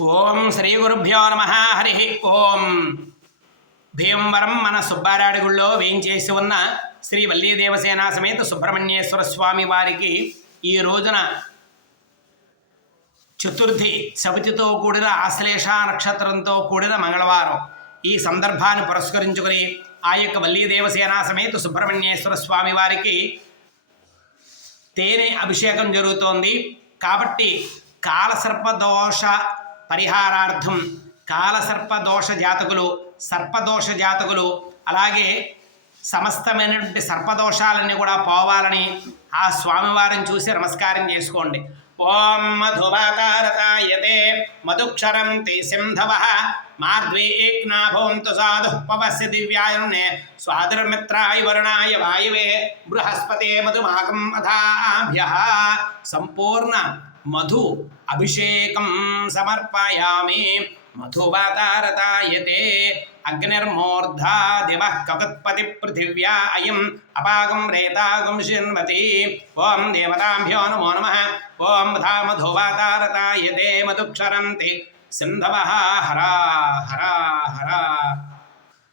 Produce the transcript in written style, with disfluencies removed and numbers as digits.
ఓం శ్రీ గురుభ్యో నమ. హరి ఓం. భీమవరం మన సుబ్బారాడి గుళ్ళో వేయించేసి ఉన్న శ్రీ వల్లీ దేవసేన సమేత సుబ్రహ్మణ్యేశ్వర స్వామి వారికి ఈ రోజున చతుర్థి చవితితో కూడిన ఆశ్లేష నక్షత్రంతో కూడిన మంగళవారం. ఈ సందర్భాన్ని పురస్కరించుకుని ఆ యొక్క వల్లీ దేవసేన సమేత సుబ్రహ్మణ్యేశ్వర స్వామి వారికి తేనె అభిషేకం జరుగుతోంది. కాబట్టి కాలసర్పదోష పరిహారార్థం కాలసర్పదోష జాతకులు, సర్పదోష జాతకులు, అలాగే సమస్తమైనటువంటి సర్పదోషాలన్నీ కూడా పోవాలని ఆ స్వామివారిని చూసి నమస్కారం చేసుకోండి. ఓం మధువాకారతాయతే మధుక్షరం తే సింధవ మార్ద్వేక్నాభవంతు సాధు పవస్య దివ్యాయుర్నే స్వాదుర్మిత్రాయ వరుణాయ వాయువే బృహస్పతే మధుమాకం అథాభ్యః. సంపూర్ణ మధు అభిషేకం సమర్పయామి. మధువాతారతాయతే అగ్నిర్మూర్ధా దివః కవత్పతి పృథివ్యా అయం అపాగం రేతాగం శృణ్వతి. ఓం దేవతాభ్యో నమో నమః. ఓం మధువాతారతాయతే మధుక్షరంతి సింధవః హర హర హర.